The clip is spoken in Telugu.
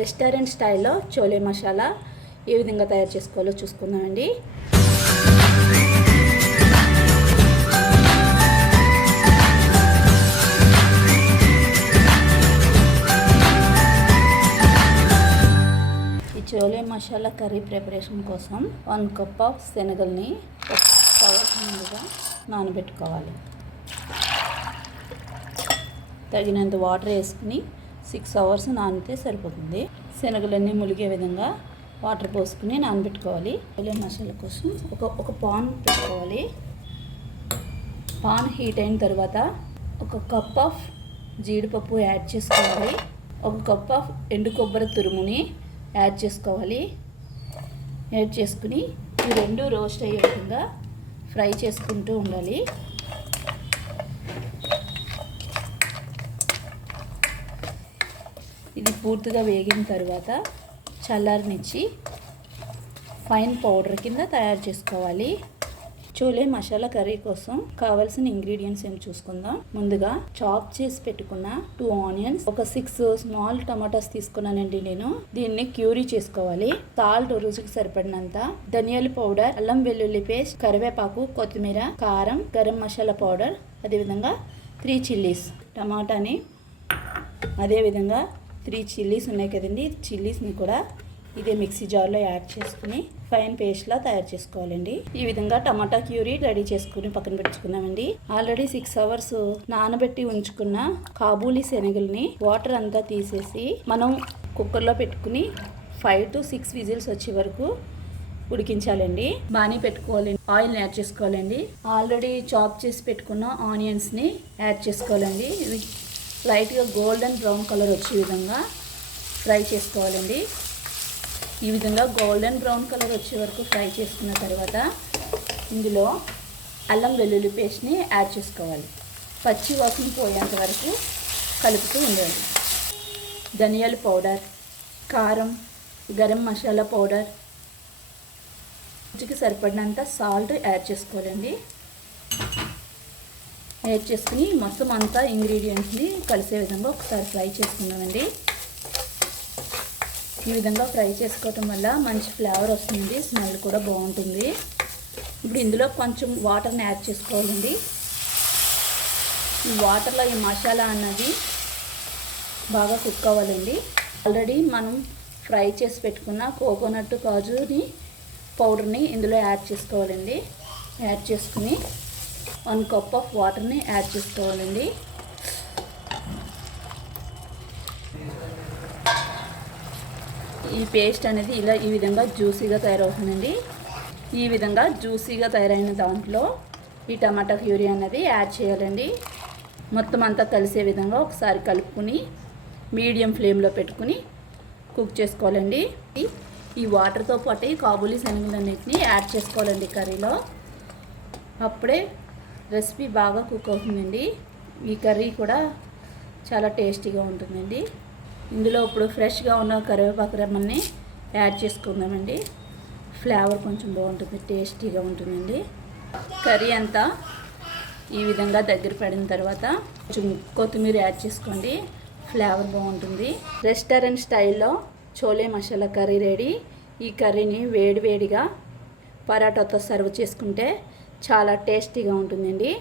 రెస్టారెంట్ స్టైల్లో చోలే మసాలా ఏ విధంగా తయారు చేసుకోవాలో చూసుకుందామండి. ఈ చోలే మసాలా కర్రీ ప్రిపరేషన్ కోసం 1 కప్ ఆఫ్ శనగల్ని 1 అవర్స్ ముందుగా నానబెట్టుకోవాలి. తగినంత వాటర్ వేసుకుని 6 అవర్స్ నానితే సరిపోతుంది. శనగలన్నీ ములిగే విధంగా వాటర్ పోసుకుని నానబెట్టుకోవాలి. చోలే మసాలా కోసం ఒక పాన్ పెట్టుకోవాలి. పాన్ హీట్ అయిన తర్వాత 1 కప్ ఆఫ్ జీడిపప్పు యాడ్ చేసుకోవాలి. 1 కప్ ఆఫ్ ఎండు కొబ్బరి తురుముని యాడ్ చేసుకోవాలి. యాడ్ చేసుకుని ఈ రెండు రోస్ట్ అయ్యే విధంగా ఫ్రై చేసుకుంటూ ఉండాలి. ఇది పూర్తిగా వేగిన తర్వాత చల్లారనిచ్చి ఫైన్ పౌడర్ కింద తయారు చేసుకోవాలి. చోలే మసాలా కర్రీ కోసం కావాల్సిన ఇంగ్రీడియంట్స్ ఏమి చూసుకుందాం. ముందుగా చాప్ చేసి పెట్టుకున్న 2 ఆనియన్స్, ఒక 6 స్మాల్ టమాటాస్ తీసుకున్నానండి నేను. దీన్ని క్యూరీ చేసుకోవాలి. సాల్ట్ రుచికి సరిపడినంత, ధనియాల పౌడర్, అల్లం వెల్లుల్లి పేస్ట్, కరివేపాకు, కొత్తిమీర, కారం, గరం మసాలా పౌడర్, అదేవిధంగా 3 చిల్లీస్. టమాటాని అదేవిధంగా 3 చిల్లీస్ ఉన్నాయి కదండి. చిల్లీస్ని కూడా ఇదే మిక్సీ జార్లో యాడ్ చేసుకుని ఫైన్ పేస్ట్లా తయారు చేసుకోవాలండి. ఈ విధంగా టమాటా క్యూరీ రెడీ చేసుకుని పక్కన పెట్టుకున్నామండి. ఆల్రెడీ 6 అవర్స్ నానబెట్టి ఉంచుకున్న కాబూలీ శనగల్ని వాటర్ అంతా తీసేసి మనం కుక్కర్లో పెట్టుకుని 5 to 6 విజిల్స్ వచ్చే వరకు ఉడికించాలండి. బాణీ పెట్టుకోవాలండి. ఆయిల్ని యాడ్ చేసుకోవాలండి. ఆల్రెడీ చాప్ చేసి పెట్టుకున్న ఆనియన్స్ని యాడ్ చేసుకోవాలండి. ఇవి లైట్గా గోల్డెన్ బ్రౌన్ కలర్ వచ్చే విధంగా ఫ్రై చేసుకోవాలండి. ఈ విధంగా గోల్డెన్ బ్రౌన్ కలర్ వచ్చే వరకు ఫ్రై చేసుకున్న తర్వాత ఇందులో అల్లం వెల్లుల్లి పేస్ట్ని యాడ్ చేసుకోవాలి. పచ్చి వాసన పోయేంత వరకు కలుపుతూ ఉండాలి. ధనియాల పౌడర్, కారం, గరం మసాలా పౌడర్, రుచికి సరిపడినంత సాల్ట్ యాడ్ చేసుకోవాలండి. యాడ్ చేసుకుని మొత్తం అంతా ఇంగ్రీడియంట్స్ని కలిసే విధంగా ఒకసారి ఫ్రై చేసుకుందామండి. ఈ విధంగా ఫ్రై చేసుకోవటం వల్ల మంచి ఫ్లేవర్ వస్తుంది, స్మెల్ కూడా బాగుంటుంది. ఇప్పుడు ఇందులో కొంచెం వాటర్ని యాడ్ చేసుకోవాలండి. ఈ వాటర్లో ఈ మసాలా అన్నది బాగా కుక్ అవ్వాలండి. ఆల్రెడీ మనం ఫ్రై చేసి పెట్టుకున్న కోకోనట్ కాజుని పౌడర్ని ఇందులో యాడ్ చేసుకోవాలండి. యాడ్ చేసుకుని 1 కప్ ఆఫ్ వాటర్ని యాడ్ చేసుకోవాలండి. ఈ పేస్ట్ అనేది ఈ విధంగా జ్యూసీగా తయారవుతుందండి. ఈ విధంగా జ్యూసీగా తయారైన దాంట్లో ఈ టమాటా ప్యూరీ అనేది యాడ్ చేయాలండి. మొత్తం అంతా కలిసే విధంగా ఒకసారి కలుపుకుని మీడియం ఫ్లేమ్లో పెట్టుకుని కుక్ చేసుకోవాలండి. ఈ వాటర్తో పాటు ఈ కాబూలీ శనగలన్నిటిని యాడ్ చేసుకోవాలండి కర్రీలో. అప్పుడే రెసిపీ బాగా కుక్ అవుతుందండి. ఈ కర్రీ కూడా చాలా టేస్టీగా ఉంటుందండి. ఇందులో ఇప్పుడు ఫ్రెష్గా ఉన్న కరివేపాకు రెమ్మల్ని యాడ్ చేసుకుందామండి. ఫ్లేవర్ కొంచెం బాగుంటుంది, టేస్టీగా ఉంటుందండి. కర్రీ అంతా ఈ విధంగా దగ్గర పడిన తర్వాత కొంచెం కొత్తిమీర యాడ్ చేసుకోండి, ఫ్లేవర్ బాగుంటుంది. రెస్టారెంట్ స్టైల్లో చోలే మసాలా కర్రీ రెడీ. ఈ కర్రీని వేడివేడిగా పరాటాతో సర్వ్ చేసుకుంటే చాలా టేస్టీగా ఉంటుందండి.